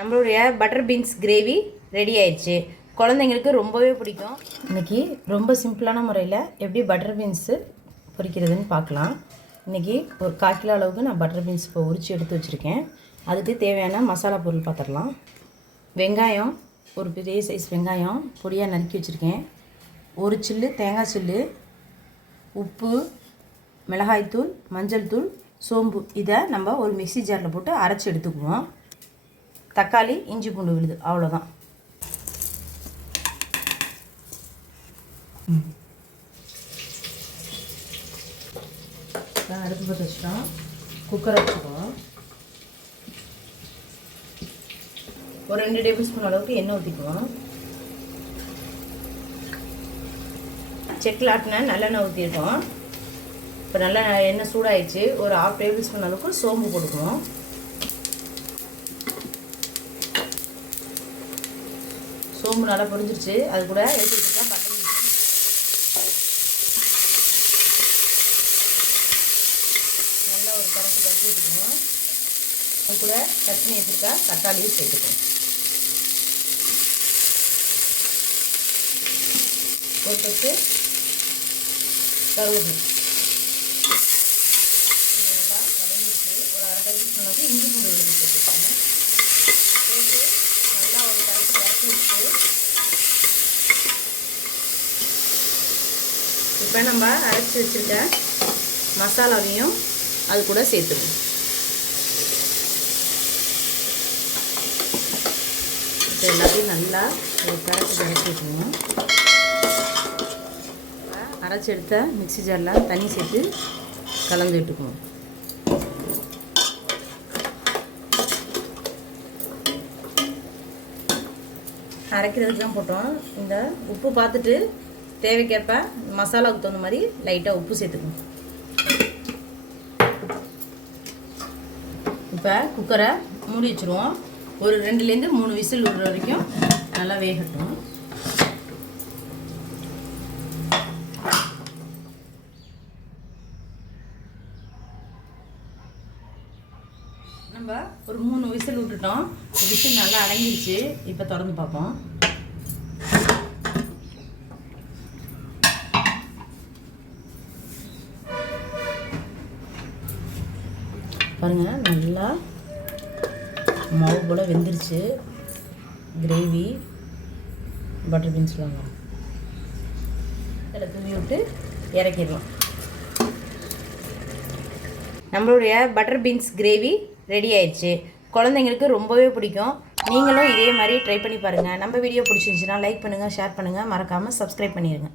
நம்மளுடைய butter beans gravy ready ஆயிடுச்சு. குழந்தைங்களுக்கு ரொம்பவே பிடிக்கும். இன்றைக்கி ரொம்ப சிம்பிளான முறையில் எப்படி பட்டர் பீன்ஸு பொரிக்கிறதுன்னு பார்க்கலாம். இன்றைக்கி ஒரு 1/4 கிலோ அளவுக்கு நான் பட்டர் பீன்ஸ் இப்போ உரித்து எடுத்து வச்சுருக்கேன். அதுக்கு தேவையான மசாலா பொருள் பார்த்துடலாம். வெங்காயம், ஒரு பெரிய சைஸ் வெங்காயம் பொடியாக நறுக்கி வச்சுருக்கேன். ஒரு சில்லு தேங்காய் சில்லு, உப்பு, மிளகாய்த்தூள், மஞ்சள் தூள், சோம்பு, இதை நம்ம ஒரு மிக்ஸி ஜாரில் போட்டு அரைச்சி எடுத்துக்குவோம். தக்காளி, இஞ்சி பூண்டு விழுது, அவ்வளோதான். அடுப்பு பற்ற வச்சுட்டோம். குக்கரை வச்சுக்குவோம். ஒரு 2 டேபிள் ஸ்பூன் அளவுக்கு எண்ணெய் ஊற்றிக்குவோம். செக்கில் ஆட்டின நல்லெண்ணெய் ஊற்றிருக்கோம். இப்போ நல்லா எண்ணெய் சூடாயிடுச்சு. ஒரு 1/2 டேபிள் ஸ்பூன் அளவுக்கு சோம்பு போட்டுக்குவோம். சோம்பு நல்லா பொரிஞ்சிருச்சு. அது கூட எடுத்து வச்சுக்கலாம் பட்டர் பீன்ஸ் நல்லா ஒரு கரண்டி பருத்தி வச்சுக்குவோம். அது கூட கட் பண்ணி வச்சுருக்கா தக்காளியும் சேர்த்துக்குவோம். ஒரு கட்டு கருவேப்பிலை நல்லா கலந்துச்சு. ஒரு 1/2 டேபிள் ஸ்பூன் அளவுக்கு இஞ்சி பூண்டு விழுந்து சேர்த்துக்கோங்க. சேர்த்து நல்லா ஒரு கரைச்சி கரைச்சி வச்சு இப்போ நம்ம அரைச்சி வச்சுருக்க மசாலாவையும் அது கூட சேர்த்துக்கணும். இப்போ எல்லாத்தையும் நல்லா ஒரு கரைச்சி வச்சுக்கணும். அரைச்சி எடுத்த மிக்ஸி ஜாரில் தண்ணி சேர்த்து கலந்து விட்டுக்குவோம். அரைக்கிறதுக்கு தான் போட்டோம். இந்த உப்பு பார்த்துட்டு தேவைக்கேற்ப மசாலாவுக்கு தகுந்த மாதிரி லைட்டாக உப்பு சேர்த்துக்கணும். இப்போ குக்கரை மூடி வச்சுருவோம். ஒரு 2லேருந்து 3 விசில் விடுற வரைக்கும் நல்லா வேகட்டும். நம்ம ஒரு 3 விசில் விட்டுட்டோம். விசில் நல்லா அடங்கிடுச்சு. இப்போ திறந்து பார்ப்போம். பாருங்கள், நல்லா மாவு போல் வெந்துருச்சு. கிரேவி பட்டர் பீன்ஸ்லாம் இதில் தூவி விட்டு இறக்கிடலாம். நம்மளுடைய பட்டர் பீன்ஸ் கிரேவி ரெடி ஆயிடுச்சு. குழந்தைங்களுக்கு ரொம்பவே பிடிக்கும். நீங்களும் இதே மாதிரி ட்ரை பண்ணி பாருங்கள். நம்ம வீடியோ பிடிச்சிருந்துச்சுன்னா லைக் பண்ணுங்கள், ஷேர் பண்ணுங்கள், மறக்காமல் சப்ஸ்கிரைப் பண்ணிடுங்க.